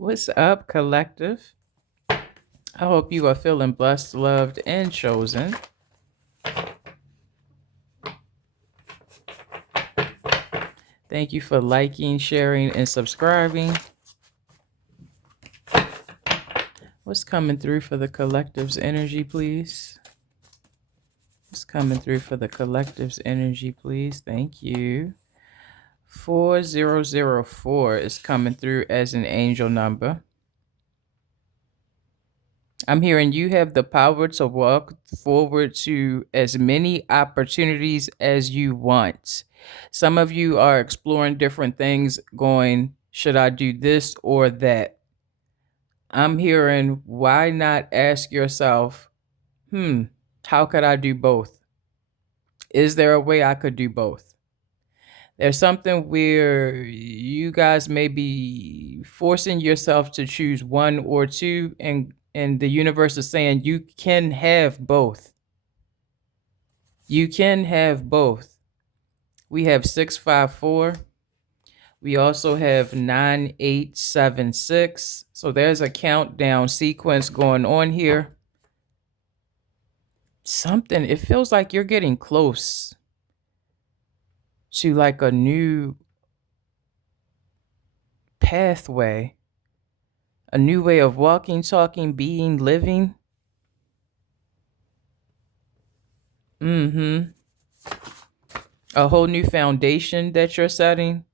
What's up, collective? I hope you are feeling blessed, loved, and chosen. Thank you for liking, sharing, and subscribing. What's coming through for the collective's energy, please? What's coming through for the collective's energy, please? Thank you. 4004 is coming through as an angel number. I'm hearing you have the power to walk forward to as many opportunities as you want. Some of you are exploring different things, going, should I do this or that? I'm hearing, why not ask yourself, how could I do both? Is there a way I could do both? There's something where you guys may be forcing yourself to choose one or two, and the universe is saying you can have both. You can have both. We have 654. We also have 9876. So there's a countdown sequence going on here. Something, it feels like you're getting close to like a new pathway, a new way of walking, talking, being, living. A whole new foundation that you're setting.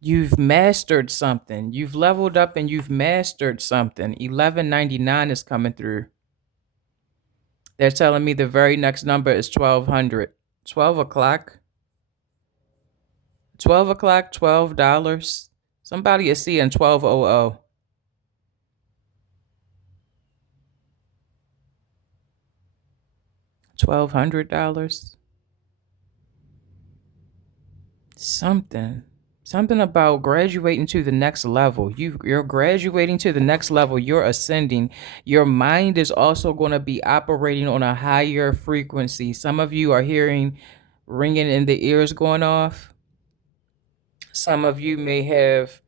You've mastered something. You've leveled up and you've mastered something. 1199 is coming through. They're telling me the very next number is 1200. 12 o'clock. 12 o'clock, $12. Somebody is seeing 1200. $1,200. Something about graduating to the next level. You're graduating to the next level. You're ascending. Your mind is also going to be operating on a higher frequency. Some of you are hearing ringing in the ears going off. Some of you may have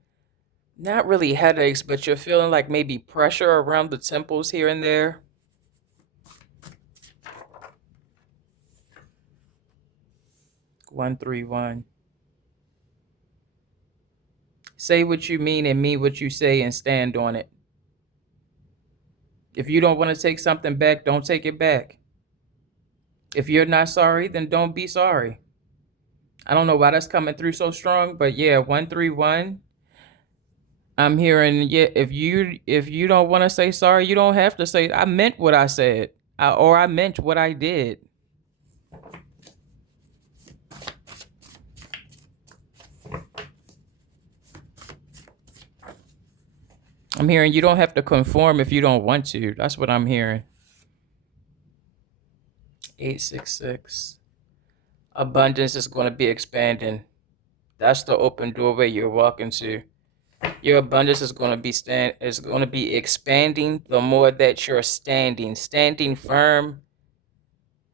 not really headaches, but you're feeling like maybe pressure around the temples here and there. $131. Say what you mean and mean what you say and stand on it. If you don't want to take something back, don't take it back. If you're not sorry, then don't be sorry. I don't know why that's coming through so strong, but yeah, 131. I'm hearing, yeah, if you don't want to say sorry, you don't have to say, I meant what I said, or I meant what I did. I'm hearing you don't have to conform if you don't want to. That's what I'm hearing. 866. Abundance is going to be expanding. That's the open doorway you're walking to. Your abundance is going to be expanding the more that you're standing firm,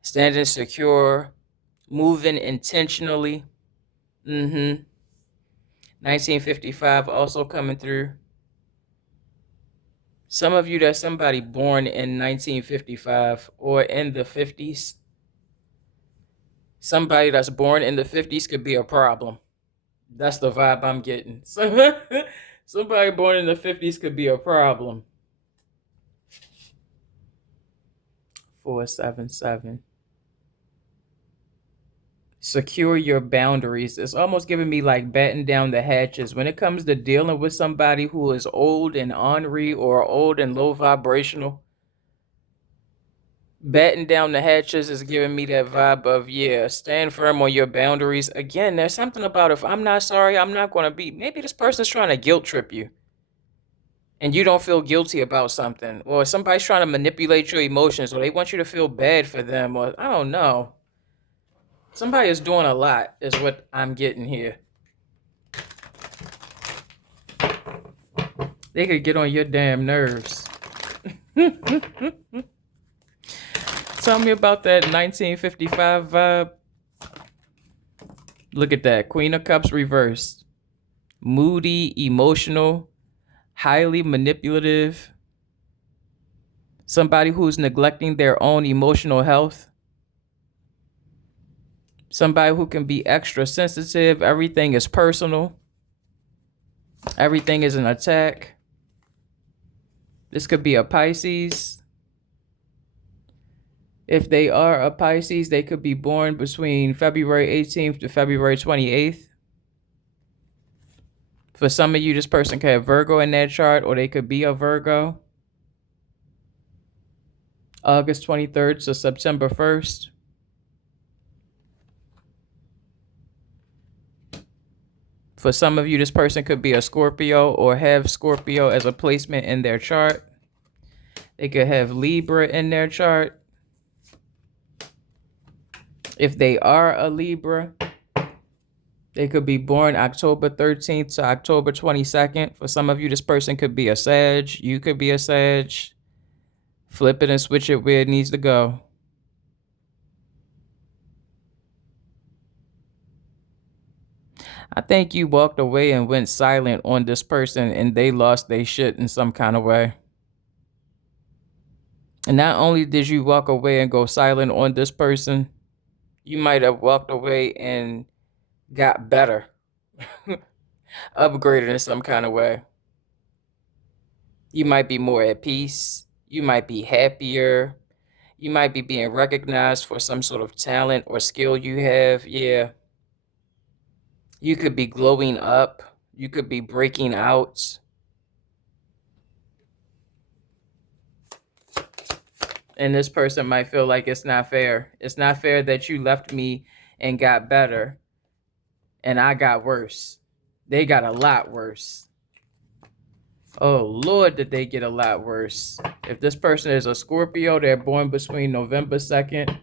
standing secure, moving intentionally. 1955 also coming through. Some of you, there's somebody born in 1955 or in the 50s. Somebody that's born in the 50s could be a problem. That's the vibe I'm getting. Somebody born in the 50s could be a problem. 477. Secure your boundaries. It's almost giving me like batten down the hatches. When it comes to dealing with somebody who is old and ornery or old and low vibrational, batten down the hatches is giving me that vibe of, yeah, stand firm on your boundaries. Again, there's something about, if I'm not sorry, I'm not going to be. Maybe this person's trying to guilt trip you and you don't feel guilty about something, or somebody's trying to manipulate your emotions, or they want you to feel bad for them, or I don't know. Somebody is doing a lot is what I'm getting here. They could get on your damn nerves. Tell me about that 1955 vibe. Look at that. Queen of Cups reversed. Moody, emotional, highly manipulative, somebody who's neglecting their own emotional health, somebody who can be extra sensitive. Everything is personal, everything is an attack. This could be a Pisces. If they are a Pisces, they could be born between February 18th to February 28th. For some of you, this person could have Virgo in their chart, or they could be a Virgo. August 23rd to September 1st. For some of you, this person could be a Scorpio or have Scorpio as a placement in their chart. They could have Libra in their chart. If they are a Libra, they could be born October 13th to October 22nd. For some of you, this person could be a Sag. You could be a Sag. Flip it and switch it where it needs to go. I think you walked away and went silent on this person and they lost their shit in some kind of way. And not only did you walk away and go silent on this person, you might have walked away and got better, upgraded in some kind of way. You might be more at peace. You might be happier. You might be being recognized for some sort of talent or skill you have. Yeah. You could be glowing up. You could be breaking out. And this person might feel like it's not fair. It's not fair that you left me and got better and I got worse. They got a lot worse. Oh, Lord, did they get a lot worse. If this person is a Scorpio, they're born between November 2nd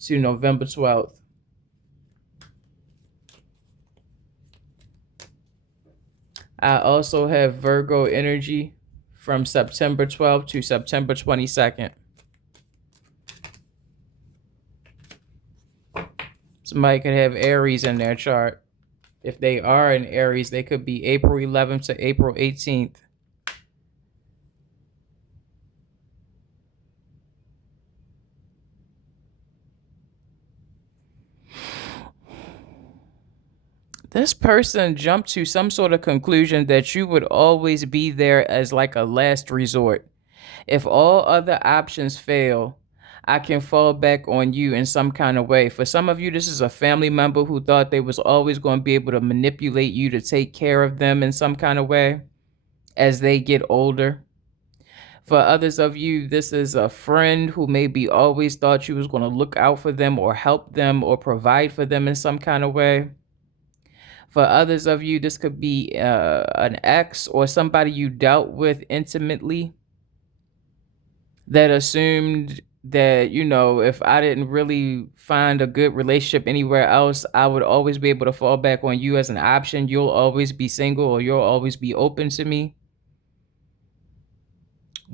to November 12th. I also have Virgo energy from September 12th to September 22nd. Somebody could have Aries in their chart. If they are in Aries, they could be April 11th to April 18th. This person jumped to some sort of conclusion that you would always be there as like a last resort. If all other options fail, I can fall back on you in some kind of way. For some of you, this is a family member who thought they was always going to be able to manipulate you to take care of them in some kind of way as they get older. For others of you, this is a friend who maybe always thought you was going to look out for them or help them or provide for them in some kind of way. For others of you, this could be an ex or somebody you dealt with intimately that assumed that, you know, if I didn't really find a good relationship anywhere else, I would always be able to fall back on you as an option. You'll always be single or you'll always be open to me.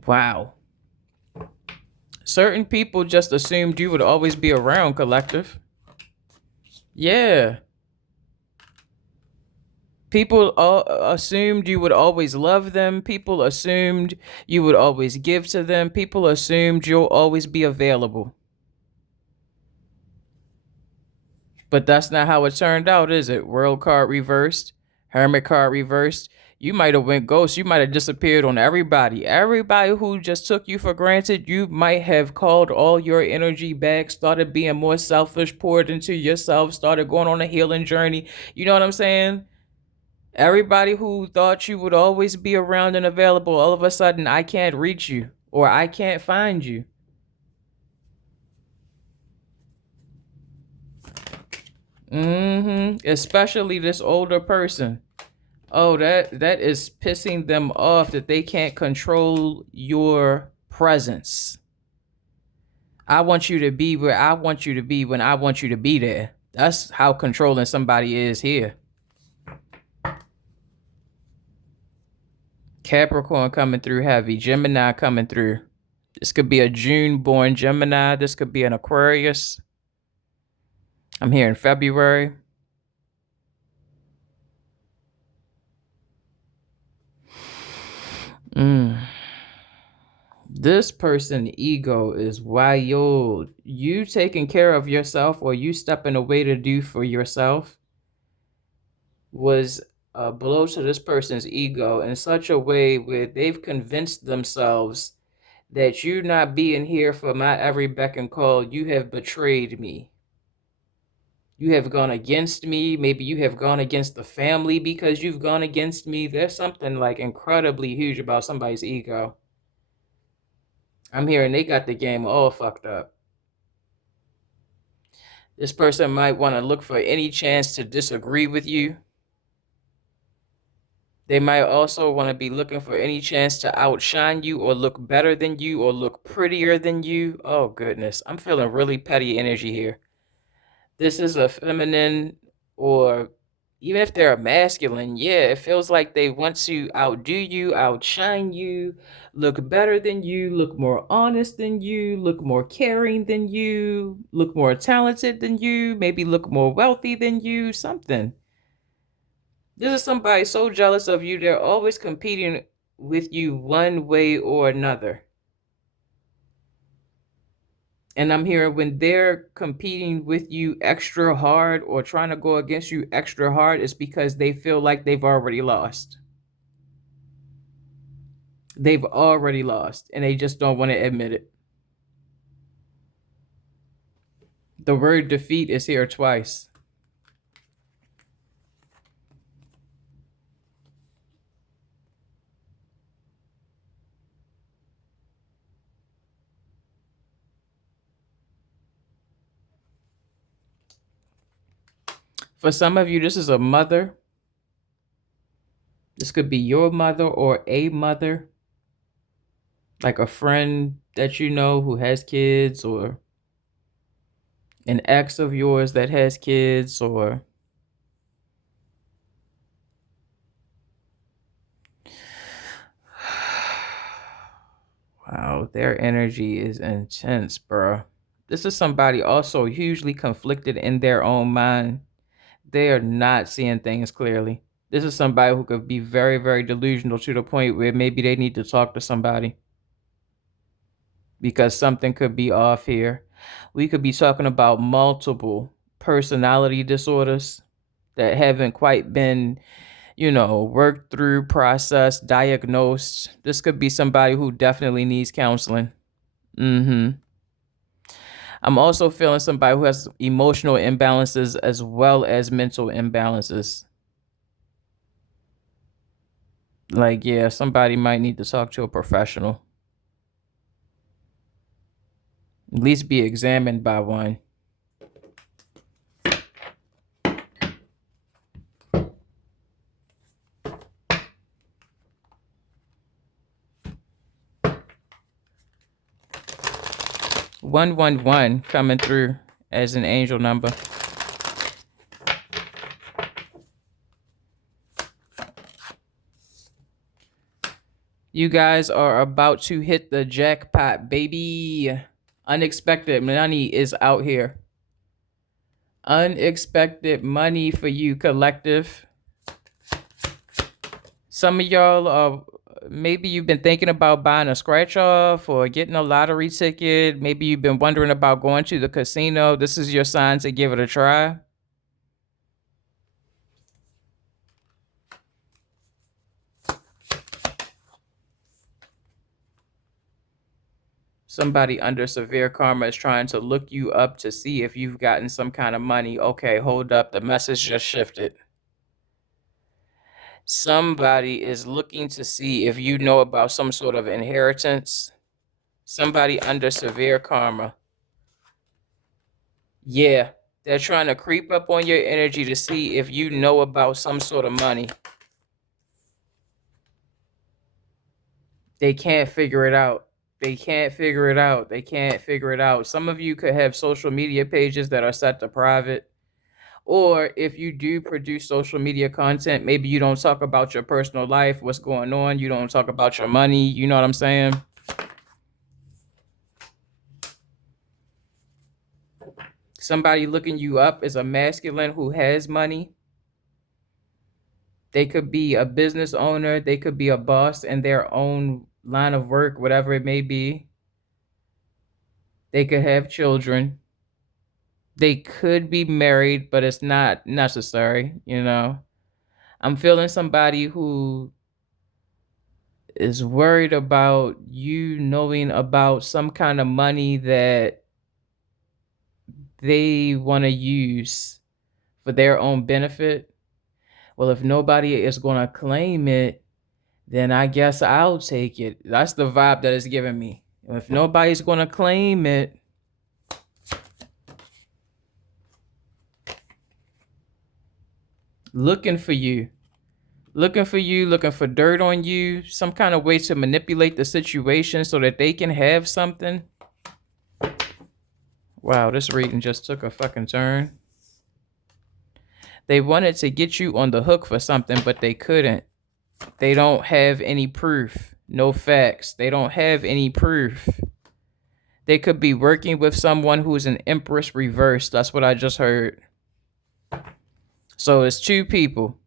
Wow. Certain people just assumed you would always be around, collective. Yeah. People assumed you would always love them. People assumed you would always give to them. People assumed you'll always be available. But that's not how it turned out, is it? World card reversed, Hermit card reversed. You might have went ghost. You might have disappeared on everybody. Everybody who just took you for granted, you might have called all your energy back, started being more selfish, poured into yourself, started going on a healing journey. You know what I'm saying? Everybody who thought you would always be around and available, all of a sudden, I can't reach you or I can't find you. Especially this older person. Oh, that is pissing them off that they can't control your presence. I want you to be where I want you to be when I want you to be there. That's how controlling somebody is here. Capricorn coming through heavy. Gemini coming through. This could be a June-born Gemini. This could be an Aquarius. I'm here in February. This person ego is wild. You taking care of yourself or you stepping away to do for yourself was a blow to this person's ego in such a way where they've convinced themselves that you not being here for my every beck and call, you have betrayed me. You have gone against me. Maybe you have gone against the family because you've gone against me. There's something like incredibly huge about somebody's ego. I'm hearing they got the game all fucked up. This person might want to look for any chance to disagree with you. They might also want to be looking for any chance to outshine you or look better than you or look prettier than you. Oh, goodness. I'm feeling really petty energy here. This is a feminine, or even if they're a masculine, yeah, it feels like they want to outdo you, outshine you, look better than you, look more honest than you, look more caring than you, look more talented than you, maybe look more wealthy than you, something. This is somebody so jealous of you, they're always competing with you one way or another. And I'm hearing when they're competing with you extra hard or trying to go against you extra hard, it's because they feel like they've already lost. They've already lost and they just don't want to admit it. The word defeat is here twice. For some of you, this is a mother. This could be your mother or a mother, like a friend that you know who has kids, or an ex of yours that has kids, or wow, their energy is intense, bro. This is somebody also hugely conflicted in their own mind. They are not seeing things clearly. This is somebody who could be very, very delusional to the point where maybe they need to talk to somebody because something could be off here. We could be talking about multiple personality disorders that haven't quite been, worked through, processed, diagnosed. This could be somebody who definitely needs counseling. Mm-hmm. I'm also feeling somebody who has emotional imbalances as well as mental imbalances. Like, yeah, somebody might need to talk to a professional. At least be examined by one. "111" coming through as an angel number. You guys are about to hit the jackpot, baby. Unexpected money is out here. Unexpected money for you, collective. Some of y'all are, maybe you've been thinking about buying a scratch off or getting a lottery ticket. Maybe you've been wondering about going to the casino. This is your sign to give it a try. Somebody under severe karma is trying to look you up to see if you've gotten some kind of money. Okay, hold up. The message just shifted. Somebody is looking to see if you know about some sort of inheritance. Somebody under severe karma. Yeah, they're trying to creep up on your energy to see if you know about some sort of money. They can't figure it out. They can't figure it out. They can't figure it out. Some of you could have social media pages that are set to private. Or if you do produce social media content, maybe you don't talk about your personal life, what's going on. You don't talk about your money. You know what I'm saying? Somebody looking you up is a masculine who has money. They could be a business owner. They could be a boss in their own line of work, whatever it may be. They could have children. They could be married, but it's not necessary, you know. I'm feeling somebody who is worried about you knowing about some kind of money that they want to use for their own benefit. Well, if nobody is going to claim it, then I guess I'll take it. That's the vibe that it's giving me. If nobody's going to claim it, looking for you, looking for dirt on you, some kind of way to manipulate the situation so that they can have something. Wow, this reading just took a fucking turn. They wanted to get you on the hook for something, but they couldn't. They don't have any proof, no facts. They don't have any proof. They could be working with someone who's an Empress reverse. That's what I just heard. So it's two people.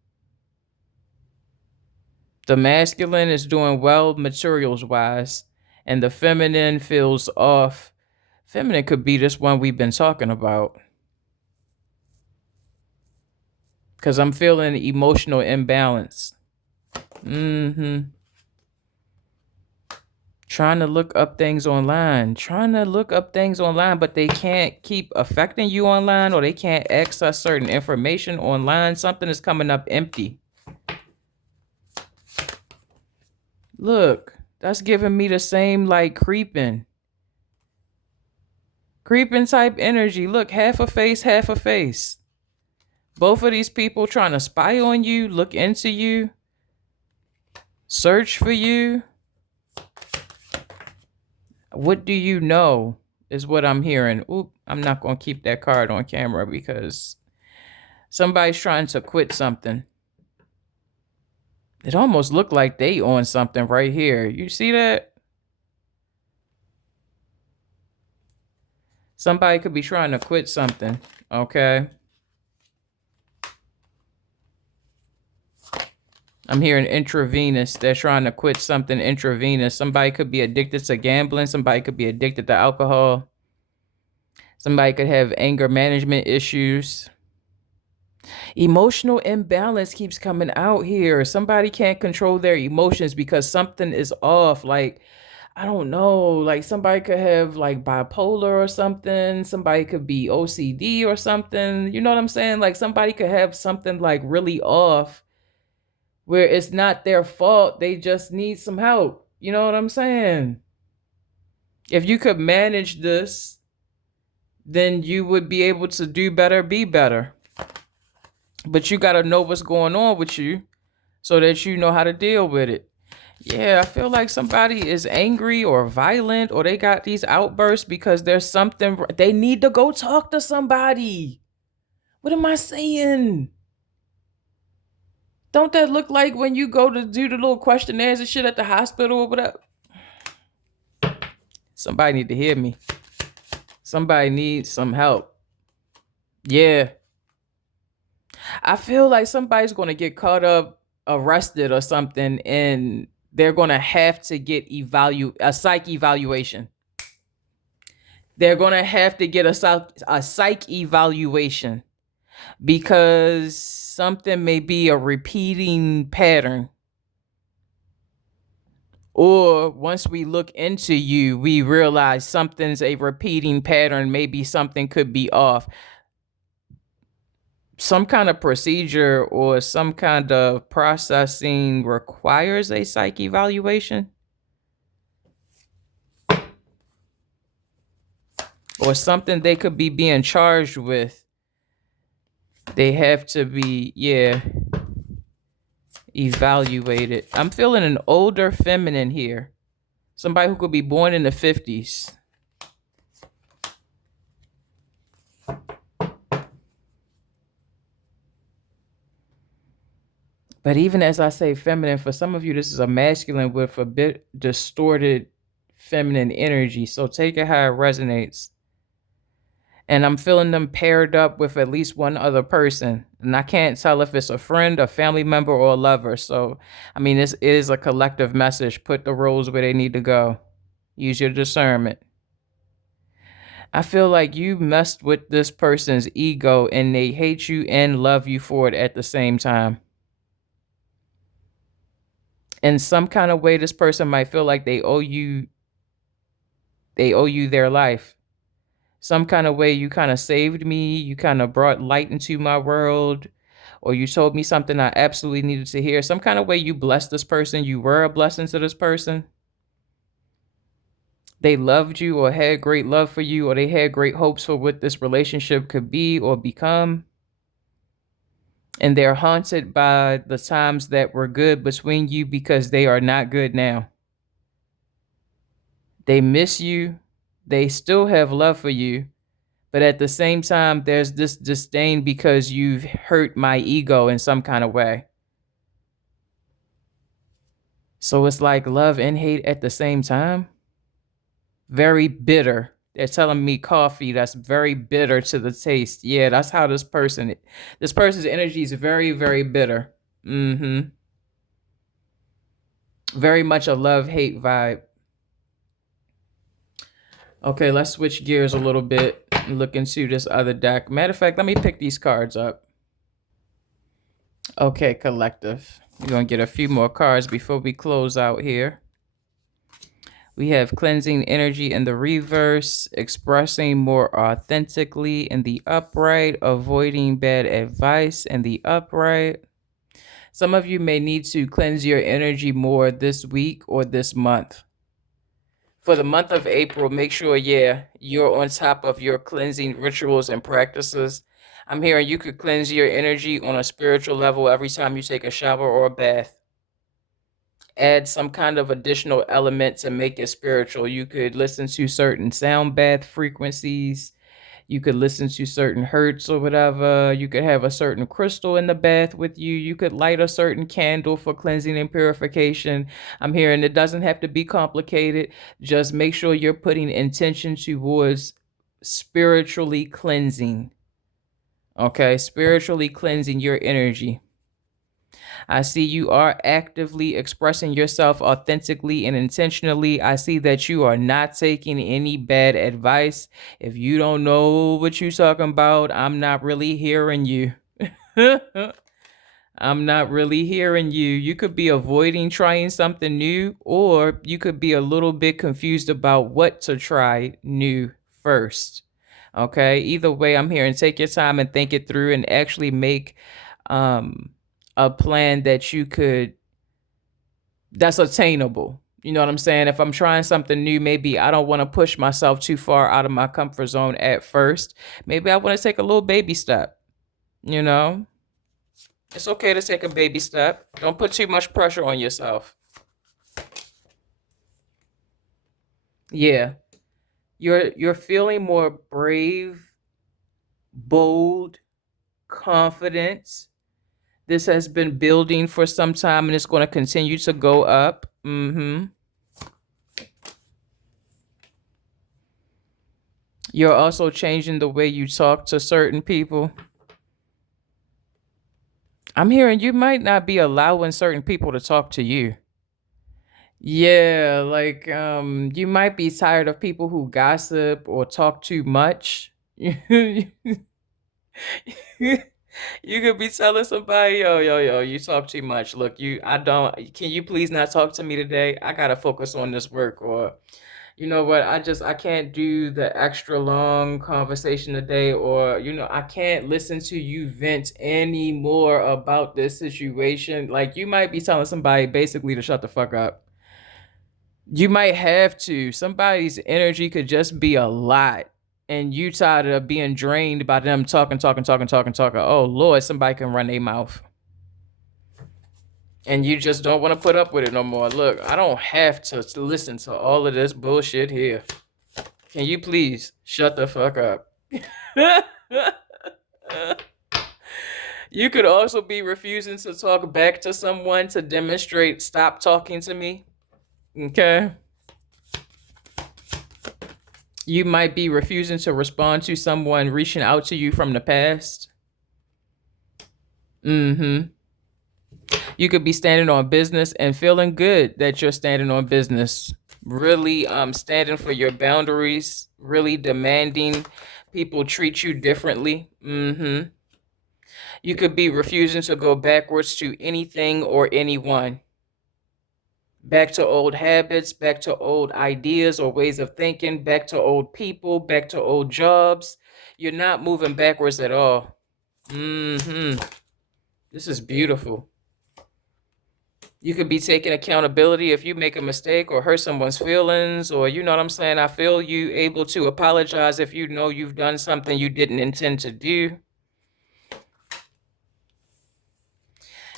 The masculine is doing well materials wise, and the feminine feels off. Feminine could be this one we've been talking about. Because I'm feeling emotional imbalance. Trying to look up things online. But they can't keep affecting you online, or they can't access certain information online. Something is coming up empty. Look, that's giving me the same like creeping type energy. Look, half a face, half a face. Both of these people trying to spy on you, look into you, search for you. What do you know is what I'm hearing. Oop, I'm not going to keep that card on camera because somebody's trying to quit something. It almost looked like they on something right here. You see that? Somebody could be trying to quit something, okay? I'm hearing intravenous. They're trying to quit something intravenous. Somebody could be addicted to gambling. Somebody could be addicted to alcohol. Somebody could have anger management issues. Emotional imbalance keeps coming out here. Somebody can't control their emotions because something is off. Like, I don't know, like somebody could have like bipolar or something. Somebody could be OCD or something. You know what I'm saying? Like somebody could have something like really off where it's not their fault. They just need some help. You know what I'm saying? If you could manage this, then you would be able to do better, be better. But you got to know what's going on with you so that you know how to deal with it. Yeah, I feel like somebody is angry or violent, or they got these outbursts because there's something. They need to go talk to somebody. What am I saying? Don't that look like when you go to do the little questionnaires and shit at the hospital or whatever? Somebody need to hear me. Somebody needs some help. Yeah. I feel like somebody's going to get caught up, arrested or something, and they're going to have to get a psych evaluation. They're going to have to get a psych evaluation because something may be a repeating pattern. Or once we look into you, we realize something's a repeating pattern. Maybe something could be off. Some kind of procedure or some kind of processing requires a psych evaluation. Or something they could be being charged with. They have to be, evaluated. I'm feeling an older feminine here. Somebody who could be born in the 50s. But even as I say feminine, for some of you, this is a masculine with a bit distorted feminine energy. So take it how it resonates. And I'm feeling them paired up with at least one other person. And I can't tell if it's a friend, a family member, or a lover. So, I mean, this is a collective message. Put the roles where they need to go. Use your discernment. I feel like you messed with this person's ego and they hate you and love you for it at the same time. In some kind of way, this person might feel like they owe you their life. Some kind of way you kind of saved me, you kind of brought light into my world, or you told me something I absolutely needed to hear. Some kind of way you blessed this person, you were a blessing to this person. They loved you or had great love for you, or they had great hopes for what this relationship could be or become. And they're haunted by the times that were good between you because they are not good now. They miss you. They still have love for you. But at the same time, there's this disdain because you've hurt my ego in some kind of way. So it's like love and hate at the same time. Very bitter. They're telling me coffee that's very bitter to the taste. Yeah, that's how this person's energy is very, very bitter. Mm-hmm. Very much a love-hate vibe. Okay, let's switch gears a little bit and look into this other deck. Matter of fact, let me pick these cards up. Okay, collective. We're going to get a few more cards before we close out here. We have cleansing energy in the reverse, expressing more authentically in the upright, avoiding bad advice in the upright. Some of you may need to cleanse your energy more this week or this month. For the month of April, make sure, you're on top of your cleansing rituals and practices. I'm hearing you could cleanse your energy on a spiritual level every time you take a shower or a bath. Add some kind of additional element to make it spiritual. You could listen to certain sound bath frequencies. You could listen to certain hertz or whatever. You could have a certain crystal in the bath with you. You could light a certain candle for cleansing and purification. I'm hearing it doesn't have to be complicated. Just make sure you're putting intention towards spiritually cleansing. Okay, spiritually cleansing your energy. I see you are actively expressing yourself authentically and intentionally. I see that you are not taking any bad advice. If you don't know what you're talking about, I'm not really hearing you. I'm not really hearing you. You could be avoiding trying something new, or you could be a little bit confused about what to try new first. Okay. Either way, I'm here and take your time and think it through and actually make um a plan that's attainable. You know what I'm saying? If I'm trying something new, maybe I don't want to push myself too far out of my comfort zone at first. Maybe I want to take a little baby step, you know? It's okay to take a baby step. Don't put too much pressure on yourself. Yeah. You're feeling more brave, bold, confident. This has been building for some time and it's going to continue to go up. You're also changing the way you talk to certain people. I'm hearing you might not be allowing certain people to talk to you. Yeah, like you might be tired of people who gossip or talk too much. You could be telling somebody, yo, you talk too much. Look, can you please not talk to me today? I gotta focus on this work. Or, you know what, I can't do the extra long conversation today. Or, I can't listen to you vent anymore about this situation. Like, you might be telling somebody basically to shut the fuck up. You might have to. Somebody's energy could just be a lot. And you tired of being drained by them talking, talking, talking, talking, talking. Oh, Lord, somebody can run their mouth. And you just don't want to put up with it no more. Look, I don't have to listen to all of this bullshit here. Can you please shut the fuck up? You could also be refusing to talk back to someone to demonstrate stop talking to me. Okay. You might be refusing to respond to someone reaching out to you from the past. Mm-hmm. You could be standing on business and feeling good that you're standing on business. Really standing for your boundaries, really demanding people treat you differently. Mm-hmm. You could be refusing to go backwards to anything or anyone. Back to old habits, back to old ideas or ways of thinking, back to old people, back to old jobs. You're not moving backwards at all. Mm-hmm. This is beautiful. You could be taking accountability if you make a mistake or hurt someone's feelings, or you know what I'm saying? I feel you able to apologize if you know you've done something you didn't intend to do.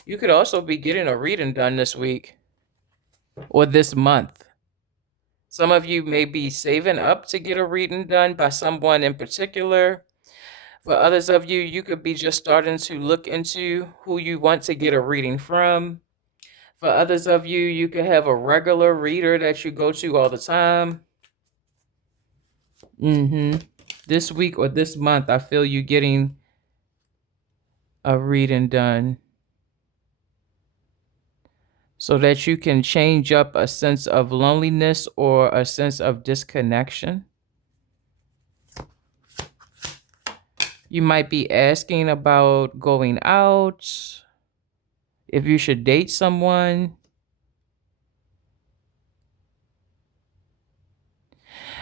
You could also be getting a reading done this week or this month. Some of you may be saving up to get a reading done by someone in particular. For others of you, you could be just starting to look into who you want to get a reading from. For others of you, you could have a regular reader that you go to all the time. This week or this month, I feel you getting a reading done so that you can change up a sense of loneliness or a sense of disconnection. You might be asking about going out, if you should date someone.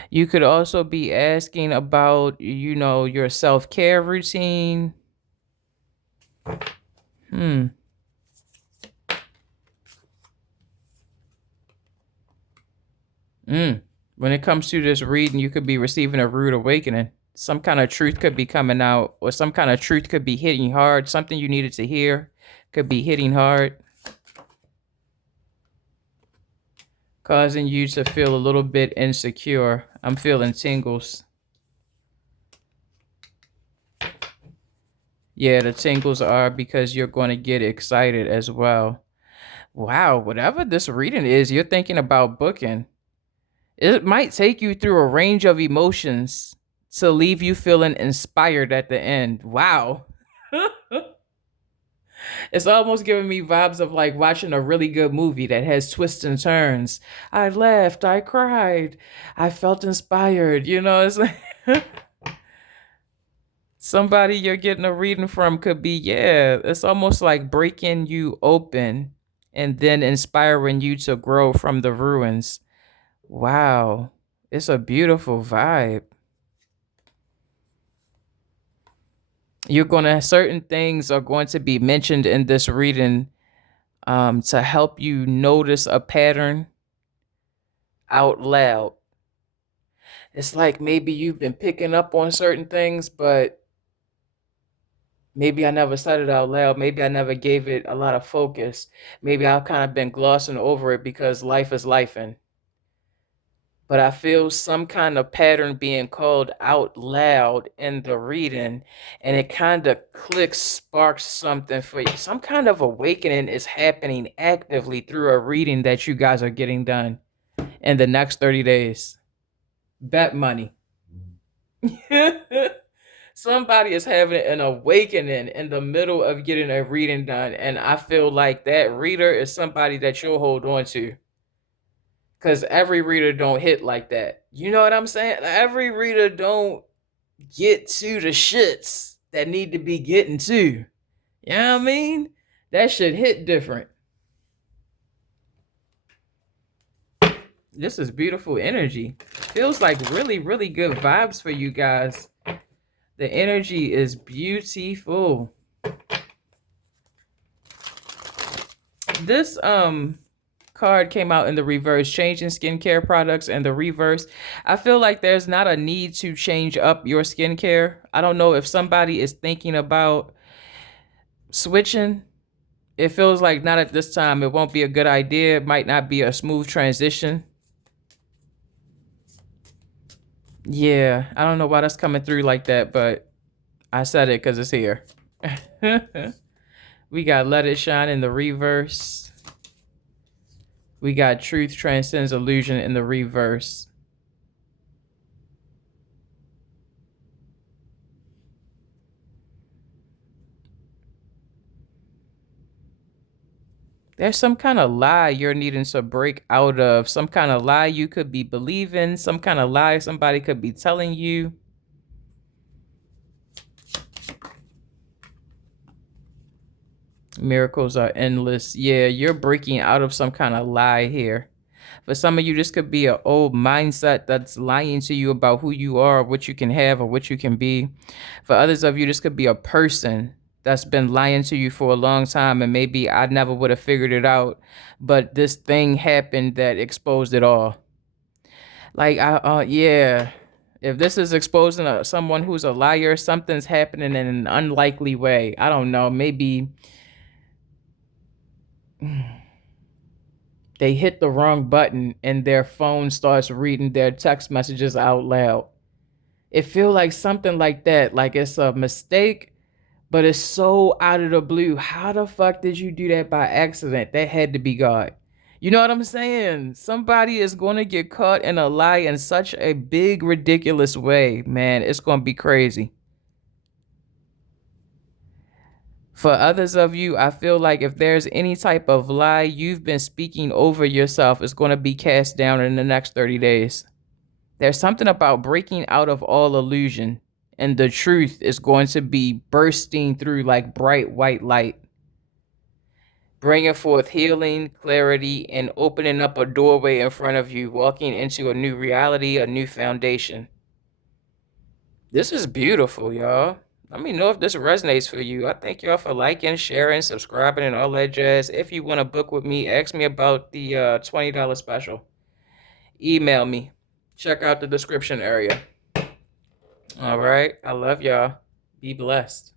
You could also be asking about, your self-care routine. When it comes to this reading, you could be receiving a rude awakening. Some kind of truth could be coming out, or some kind of truth could be hitting hard. Something you needed to hear could be hitting hard, causing you to feel a little bit insecure. I'm feeling tingles. Yeah, the tingles are because you're going to get excited as well. Wow, whatever this reading is, you're thinking about booking. It might take you through a range of emotions to leave you feeling inspired at the end. Wow. It's almost giving me vibes of like watching a really good movie that has twists and turns. I laughed, I cried, I felt inspired. It's like somebody you're getting a reading from could be, yeah, it's almost like breaking you open and then inspiring you to grow from the ruins. Wow. It's a beautiful vibe. Certain things are going to be mentioned in this reading to help you notice a pattern out loud. It's like maybe you've been picking up on certain things, but maybe I never said it out loud. Maybe I never gave it a lot of focus. Maybe I've kind of been glossing over it because life is lifing. But I feel some kind of pattern being called out loud in the reading, and it kind of clicks, sparks something for you. Some kind of awakening is happening actively through a reading that you guys are getting done in the next 30 days. Bet money. Somebody is having an awakening in the middle of getting a reading done, and I feel like that reader is somebody that you'll hold on to. Because every reader don't hit like that. You know what I'm saying? Every reader don't get to the shits that need to be getting to. You know what I mean? That should hit different. This is beautiful energy. Feels like really, really good vibes for you guys. The energy is beautiful. This card came out in the reverse, changing skincare products and the reverse. I feel like there's not a need to change up your skincare. I don't know if somebody is thinking about switching. It feels like not at this time. It won't be a good idea. It might not be a smooth transition. Yeah, I don't know why that's coming through like that, but I said it because it's here. We got Let It Shine in the reverse. We got Truth Transcends Illusion in the reverse. There's some kind of lie you're needing to break out of, some kind of lie you could be believing, some kind of lie somebody could be telling you. Miracles are endless. Yeah, you're breaking out of some kind of lie here. For some of you, this could be an old mindset that's lying to you about who you are, what you can have, or what you can be. For others of you, this could be a person that's been lying to you for a long time, and maybe I never would have figured it out, but this thing happened that exposed it all. Like, yeah. If this is exposing someone who's a liar, something's happening in an unlikely way. I don't know. Maybe they hit the wrong button and their phone starts reading their text messages out loud. It feel like something like that, like it's a mistake, but it's so out of the blue. How the fuck did you do that by accident? That had to be God. You know what I'm saying? Somebody is going to get caught in a lie in such a big, ridiculous way, man. It's going to be crazy. For others of you, I feel like if there's any type of lie you've been speaking over yourself, it's going to be cast down in the next 30 days. There's something about breaking out of all illusion, and the truth is going to be bursting through like bright white light, bringing forth healing, clarity, and opening up a doorway in front of you, walking into a new reality, a new foundation. This is beautiful, y'all. Let me know if this resonates for you. I thank y'all for liking, sharing, subscribing, and all that jazz. If you want to book with me, ask me about the $20 special. Email me. Check out the description area. All right. I love y'all. Be blessed.